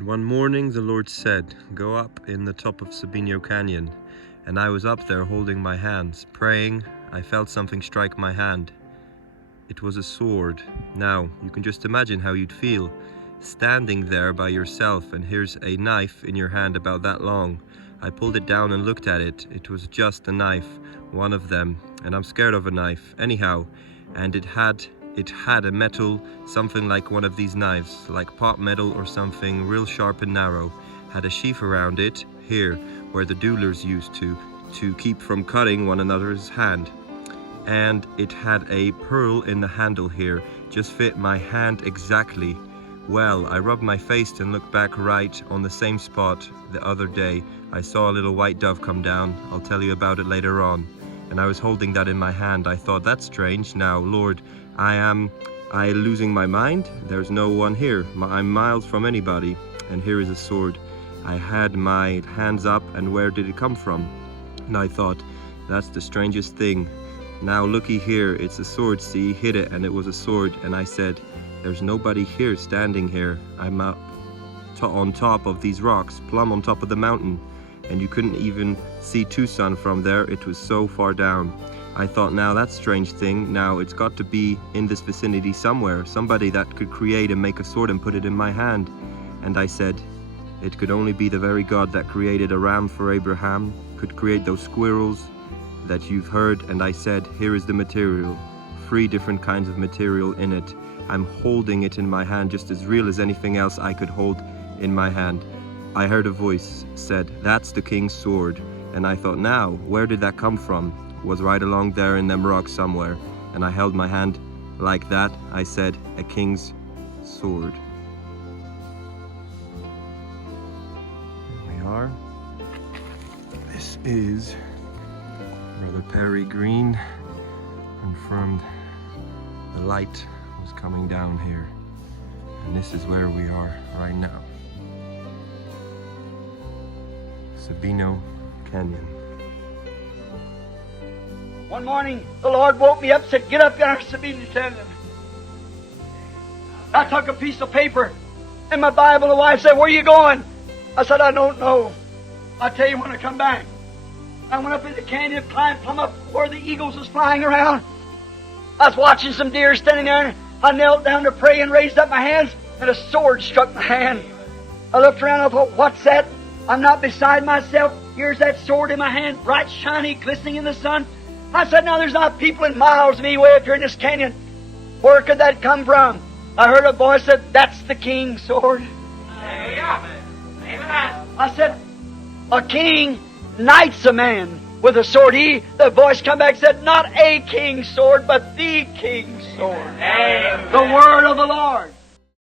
And one morning the Lord said, "Go up in the top of Sabino Canyon." And I was up there holding my hands, praying. I felt something strike my hand. It was a sword. Now, you can just imagine how you'd feel, standing there by yourself, and here's a knife in your hand about that long. I pulled it down and looked at it. It was just a knife, one of them, and I'm scared of a knife, anyhow. And it had a metal, something like one of these knives, like pot metal or something, real sharp and narrow. Had a sheath around it, here, where the duelers used to keep from cutting one another's hand. And it had a pearl in the handle here, just fit my hand exactly. Well, I rubbed my face and looked back right on the same spot the other day. I saw a little white dove come down. I'll tell you about it later on. And I was holding that in my hand. I thought, that's strange. Now, Lord, am I losing my mind? There's no one here. I'm miles from anybody. And here is a sword. I had my hands up, and where did it come from? And I thought, that's the strangest thing. Now looky here, it's a sword, see, hit it, and it was a sword. And I said, there's nobody here standing here. I'm up on top of these rocks, plumb on top of the mountain. And you couldn't even see Tucson from there, it was so far down. I thought, now that's a strange thing. Now it's got to be in this vicinity somewhere, somebody that could create and make a sword and put it in my hand. And I said, it could only be the very God that created a ram for Abraham, could create those squirrels that you've heard. And I said, here is the material, 3 different kinds of material in it. I'm holding it in my hand, just as real as anything else I could hold in my hand. I heard a voice said, that's the king's sword. And I thought, now, where did that come from? It was right along there in them rocks somewhere. And I held my hand like that. I said, a king's sword. Here we are. This is Brother Perry Green confirmed the light was coming down here. And this is where we are right now. Sabino Canyon. One morning, the Lord woke me up and said, get up there, Sabino Canyon. I took a piece of paper and my Bible. The wife said, where are you going? I said, I don't know. I'll tell you when I come back. I went up in the canyon, climbed plumb up where the eagles was flying around. I was watching some deer standing there. I knelt down to pray and raised up my hands, and a sword struck my hand. I looked around and I thought, what's that? I'm not beside myself. Here's that sword in my hand, bright, shiny, glistening in the sun. I said, now there's not people in miles of me way up here in this canyon. Where could that come from? I heard a voice said, that's the king's sword. Amen. I said, a king knights a man with a sword. The voice come back and said, not a king's sword, but the king's sword. Amen. The word of the Lord.